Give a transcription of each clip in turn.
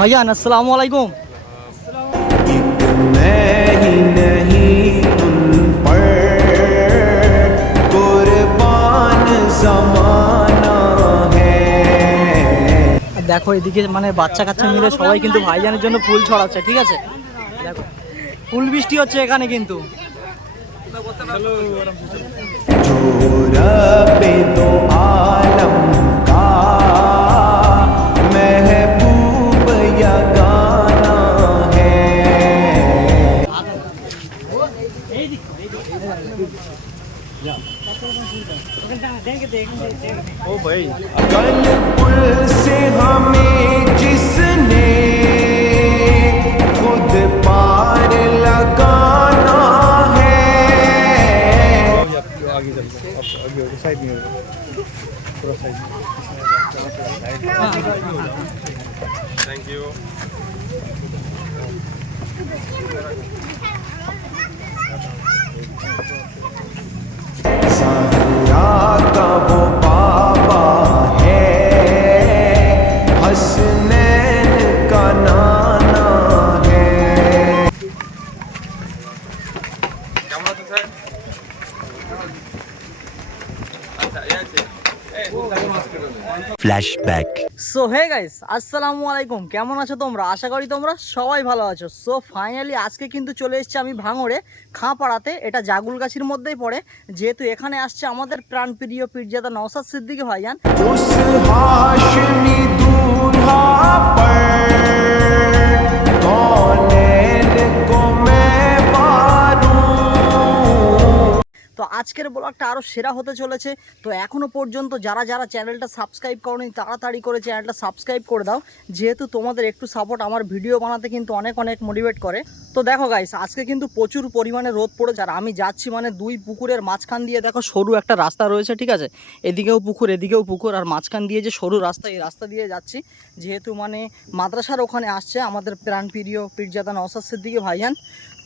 ভাইজান আসসালামু আলাইকুম। দেখো এদিকে মানে বাচ্চা কাচ্চা মিলে সবাই কিন্তু ভাইজানের জন্য ফুল ছড়াচ্ছে, ঠিক আছে? দেখো ফুল বৃষ্টি হচ্ছে এখানে কিন্তু। ओ भाई कल पुल से हमें जिसने खुद पार लगाना है। आगे चल आगे साइड में पूरा साइड में। Thank you. का वो बाबा है, हसनैन का नाना है। ফ্ল্যাশব্যাক। সো হে গাইস আসসালামু আলাইকুম, কেমন আছো তোমরা? আশা করি তোমরা সবাই ভালো আছো। সো ফাইনালি আজকে কিন্তু চলে এসেছি আমি ভাঙড়ে খাঁপাড়াতে, এটা জাগুলগাছির মধ্যেই পড়ে। যেহেতু এখানে আসছে আমাদের প্রাণপ্রিয় পীরজাদা নওশাদ সিদ্দিকী ভাইজান। তো আজকের ব্লগটা আরও সেরা হতে চলেছে। তো এখনও পর্যন্ত যারা যারা চ্যানেলটা সাবস্ক্রাইব করোনি তাড়াতাড়ি করে চ্যানেলটা সাবস্ক্রাইব করে দাও, যেহেতু তোমাদের একটু সাপোর্ট আমার ভিডিও বানাতে কিন্তু অনেক অনেক মোটিভেট করে। তো দেখো গাইস আজকে কিন্তু প্রচুর পরিমাণে রোদ পড়েছে, আর আমি যাচ্ছি মানে দুই পুকুরের মাঝখান দিয়ে। দেখো সরু একটা রাস্তা রয়েছে, ঠিক আছে? এদিকেও পুকুর এদিকেও পুকুর, আর মাঝখান দিয়ে যে সরু রাস্তা, এই রাস্তা দিয়ে যাচ্ছি। যেহেতু মানে মাদ্রাসার ওখানে আসছে আমাদের প্রাণপ্রিয় পীরজাদা নওশাদ সিদ্দিকী ভাইজান।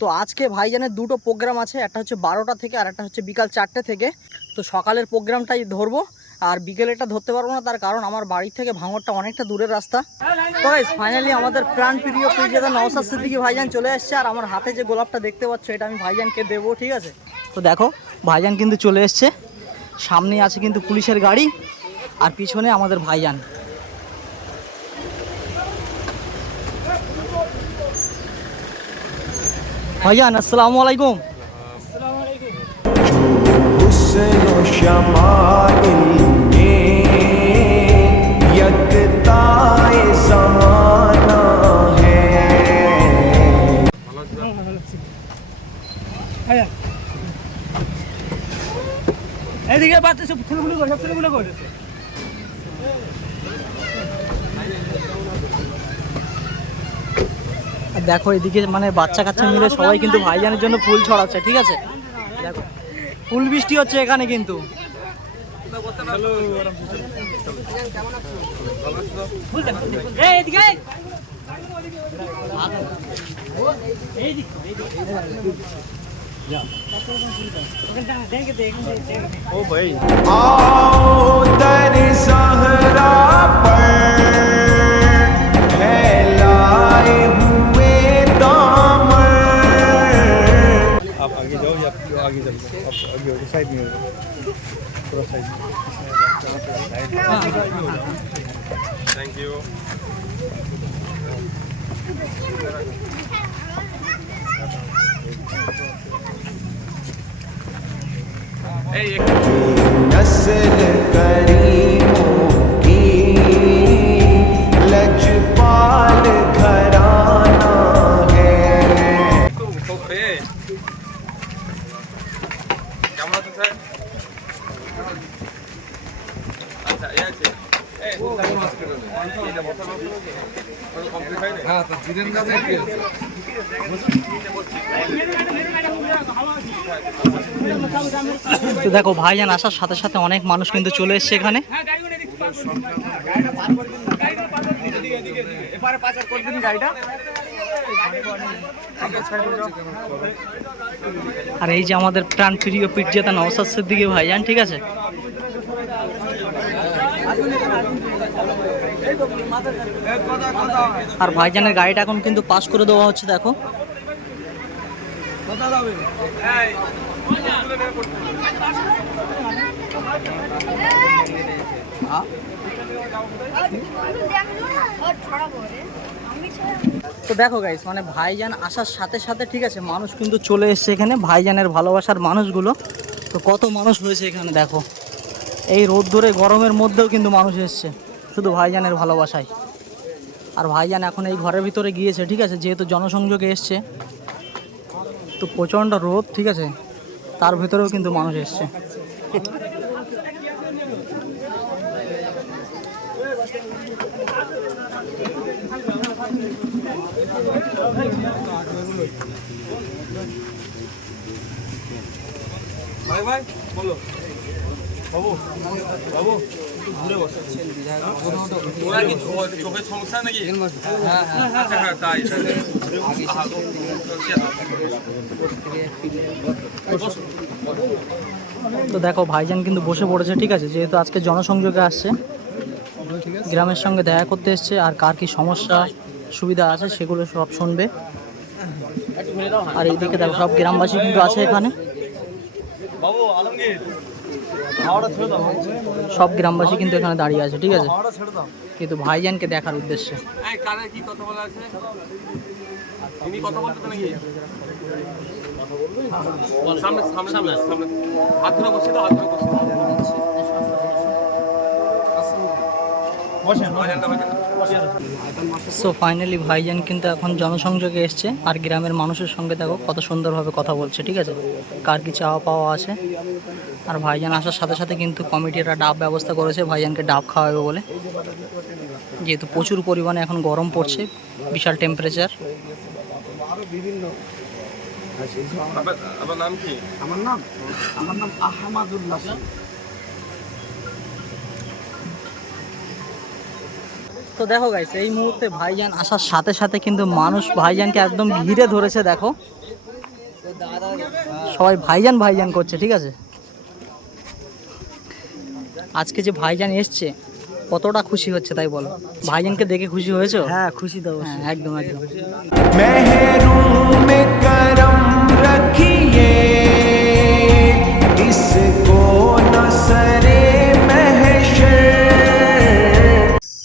তো আজকে ভাইজানের দুটো প্রোগ্রাম আছে, একটা হচ্ছে 12টা থেকে আর একটা হচ্ছে বিকাল 4টে থেকে। তো সকালের প্রোগ্রামটাই ধরবো, আর বিকেলেরটা ধরতে পারবো না, তার কারণ আমার বাড়ি থেকে ভাঙড়টা অনেকটা দূরের রাস্তা। তো ফাইনালি আমাদের প্রাণপ্রিয় পীরজাদা নওশাদ সিদ্দিকী ভাইজান চলে আসছে, আর আমার হাতে যে গোলাপটা দেখতে পাচ্ছ এটা আমি ভাইজানকে দেবো, ঠিক আছে? তো দেখো ভাইজান কিন্তু চলে এসছে, সামনে আছে কিন্তু পুলিশের গাড়ি, আর পিছনে আমাদের ভাইজান। ভাইজান আসসালামু আলাইকুম। এদিকে বাচ্চা সব ফুলগুলো করে, সব ফুলগুলো করে। দেখো এদিকে মানে বাচ্চা কাচ্চা মিলে সবাই কিন্তু ভাইজানের জন্য ফুল ছড়াচ্ছে, ঠিক আছে? দেখো ফুল বৃষ্টি হচ্ছে এখানে কিন্তু। ओ भाई आओ दर सहरा पर फैलाए हुए दामन। आप आगे जाओ या आगे चल आप आगे साइड में पूरा साइड में। Thank you. नस्ल करीमों की लजपाल घराना है। কেমন আছেন স্যার? আচ্ছা এই আছে হ্যাঁ তো জিরেন না দেখি তো দেখো ভাইজান আসার সাথে সাথে অনেক মানুষ কিন্তু চলে এসছে এখানে। আর এই যে আমাদের প্রাণপ্রিয় পীরজাদা নওশাদ সিদ্দিকী ভাইজান, ঠিক আছে? আর ভাইজানের গাড়িটা এখন কিন্তু পাস করে দেওয়া হচ্ছে দেখো। তো দেখো গাইস, মানে ভাইজান আসার সাথে সাথে ঠিক আছে মানুষ কিন্তু চলে এসছে এখানে, ভাইজানের ভালোবাসার মানুষগুলো। তো কত মানুষ হয়েছে এখানে দেখো, এই রোদ্দুরে গরমের মধ্যেও কিন্তু মানুষ এসছে শুধু ভাইজানের ভালোবাসায়। আর ভাইজান এখন এই ঘরের ভিতরে গিয়েছে ঠিক আছে, যেহেতু জনসংযোগে এসছে, তো প্রচণ্ড রোদ ঠিক আছে, তার ভিতরেও কিন্তু মানুষ এসছে। ভাই ভাই বলো বাবু বাবু ঘুরে বসে ওরা কি চোখের সমস্যা নাকি? আচ্ছা হ্যাঁ তাই তো দেখো ভাইজান কিন্তু বসে পড়েছে ঠিক আছে, যেহেতু আজকে জনসংযোগে আসছে, গ্রামের সঙ্গে দেখা করতে এসছে, আর কার কি সমস্যা সুবিধা আছে সেগুলো সব শুনবে। আর এইদিকে দেখো সব গ্রামবাসী কিন্তু আছে এখানে, বাবু আলমগীর হাওড়া ছেড়ে দাও, সব গ্রামবাসী কিন্তু এখানে দাঁড়িয়ে আছে ঠিক আছে, হাওড়া ছেড়ে দাও। কিন্তু ভাইজানকে দেখার উদ্দেশ্যে। এই কানে কি কথা বলা আছে? তুমি কথা বলতে নাকি? সামনে সামনে সামনে সামনে হাত ধরে বসে দাও, হাত ধরে বসে বসেন সো ফাইনালি ভাইজান কিন্তু এখন জনসংযোগে এসছে, আর গ্রামের মানুষের সঙ্গে দেখো কত সুন্দরভাবে কথা বলছে ঠিক আছে, কার কি চাওয়া পাওয়া আছে। আর ভাইজান আসার সাথে সাথে কিন্তু কমিটিরা ডাব ব্যবস্থা করেছে ভাইজানকে ডাব খাওয়াবে বলে, যেহেতু প্রচুর পরিমাণে এখন গরম পড়ছে, বিশাল টেম্পারেচার। আমার নাম কি? আমার নাম আহমাদুল্লাহ। তো দেখো গাইস, এই মুহূর্তে ভাইজান আসার সাথে সাথে কিন্তু মানুষ ভাইজানকে একদম ঘিরে ধরেছে দেখো, সবাই ভাইজান ভাইজান করছে ঠিক আছে। আজকে যে ভাইজান এসছে কতটা খুশি হচ্ছে তাই বলো, ভাইজানকে দেখে খুশি হয়েছো? হ্যাঁ খুশি তো, হ্যাঁ একদম একদম। महरों में करम रखिए इसको न सरे महशर।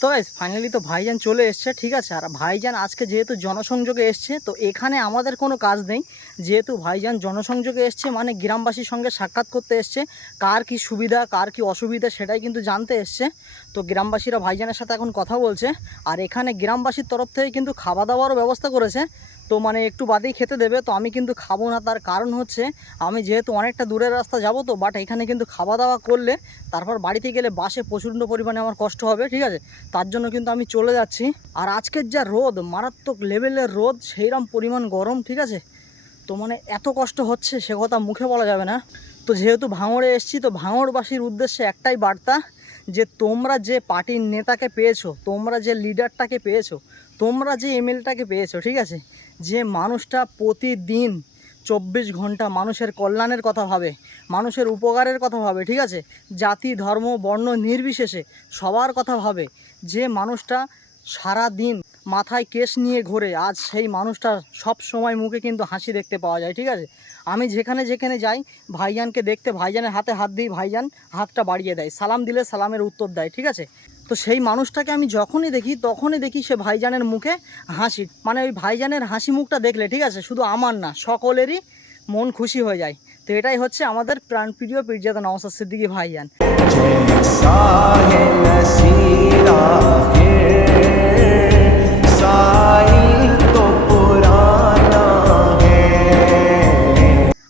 তো গাইস ফাইনালি তো ভাইজান চলে এসছে ঠিক আছে। আর ভাইজান আজকে যেহেতু জনসংযোগে এসছে, তো এখানে আমাদের কোনো কাজ নেই, যেহেতু ভাইজান জনসংযোগে এসছে মানে গ্রামবাসীর সঙ্গে সাক্ষাৎ করতে এসছে, কার কি সুবিধা কার কি অসুবিধা সেটাই কিন্তু জানতে এসছে। তো গ্রামবাসীরা ভাইজানের সাথে এখন কথা বলছে, আর এখানে গ্রামবাসীর তরফ থেকে কিন্তু খাওয়া দাওয়ারও ব্যবস্থা করেছে। তো মানে একটু বাদেই খেতে দেবে, তো আমি কিন্তু খাবো না, তার কারণ হচ্ছে আমি যেহেতু অনেকটা দূরের রাস্তা যাবো, তো বাট এখানে কিন্তু খাওয়া দাওয়া করলে তারপর বাড়িতে গেলে বাসে প্রচণ্ড পরিমাণে আমার কষ্ট হবে ঠিক আছে, তার জন্য কিন্তু আমি চলে যাচ্ছি। আর আজকের যা রোদ, মারাত্মক লেভেলের রোদ, সেইরকম পরিমাণ গরম ঠিক আছে, তো মানে এত কষ্ট হচ্ছে সে কথা মুখে বলা যাবে না। তো যেহেতু ভাঙড়ে এসছি, তো ভাঙড়বাসীর উদ্দেশ্যে একটাই বার্তা, যে তোমরা যে পার্টির নেতাকে পেয়েছো, তোমরা যে লিডারটাকে পেয়েছো, তোমরা যে এমএলএটাকে পেয়েছো ঠিক আছে, যে মানুষটা প্রতিদিন 24 ঘন্টা মানুষের কল্যাণের কথা ভাবে, মানুষের উপকারের কথা ভাবে ঠিক আছে, জাতি ধর্ম বর্ণ নির্বিশেষে সবার কথা ভাবে, যে মানুষটা সারা দিন মাথায় কেশ নিয়ে ঘোরে, আজ সেই মানুষটা সব সময় মুখে কিন্তু হাসি দেখতে পাওয়া যায় ঠিক আছে। আমি যেখানে যেখানে যাই ভাইজানকে দেখতে, ভাইজানের হাতে হাত দিই, ভাইজান হাতটা বাড়িয়ে দেয়, সালাম দিলে সালামের উত্তর দেয় ঠিক আছে। তো সেই মানুষটাকে আমি যখনই দেখি তখনই দেখি সে ভাইজানের মুখে হাসি, মানে ওই ভাইজানের হাসি মুখটা দেখলে ঠিক আছে, শুধু আমার না সকলেরই মন খুশি হয়ে যায়। তো এটাই হচ্ছে আমাদের প্রাণপ্রিয় পীরজাদা নওশাদ সিদ্দিকী ভাইজান। जैसा है नसीर आखिर साइल तो पुराना है।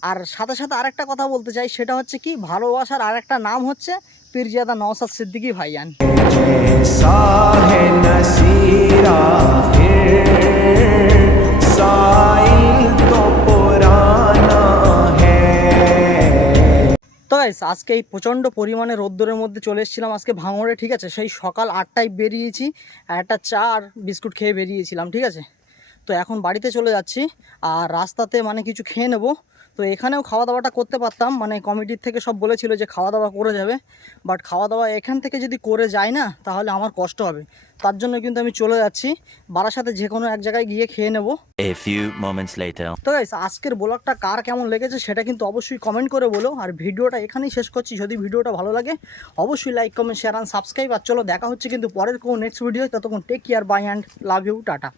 আর সাথে সাথে আরেকটা কথা বলতে চাই, সেটা হচ্ছে কি, ভালোবাসার আরেকটা নাম হচ্ছে পীরজাদা নওশাদ সিদ্দিকী ভাইজান। जैसा है नसीर आखिर साइल तो पुराना है। তো গাইস আজকে এই প্রচণ্ড পরিমাণে রোদ্দুরের মধ্যে চলে এসেছিলাম আজকে ভাঙড়ে ঠিক আছে, সেই সকাল 8টায় বেরিয়েছি, একটা চা আর বিস্কুট খেয়ে বেরিয়েছিলাম ঠিক আছে। তো এখন বাড়িতে চলে যাচ্ছি, আর রাস্তাতে মানে কিছু খেয়ে নেবো, তো এখানেও খাওয়া দাওয়াটা করতে পারতাম, মানে কমিটির থেকে সব বলেছিল যে খাওয়া দাওয়া করে যাবে, বাট খাওয়া দাওয়া এখান থেকে যদি করে যায় না তাহলে আমার কষ্ট হবে। তার জন্য কিন্তু আমি চলে যাচ্ছি বারাসাতে, যে কোনো এক জায়গায় গিয়ে খেয়ে নেব। A few moments later. তো গাইস, আজকের ব্লগটা কার কেমন লেগেছে সেটা কিন্তু অবশ্যই কমেন্ট করে বলো। আর ভিডিওটা এখানেই শেষ করছি। যদি ভিডিওটা ভালো লাগে অবশ্যই like, comment, share and subscribe. আর চলো দেখা হচ্ছে কিন্তু পরের কোনো নেক্সট ভিডিও। ততক্ষণ take care, bye and love you, tata.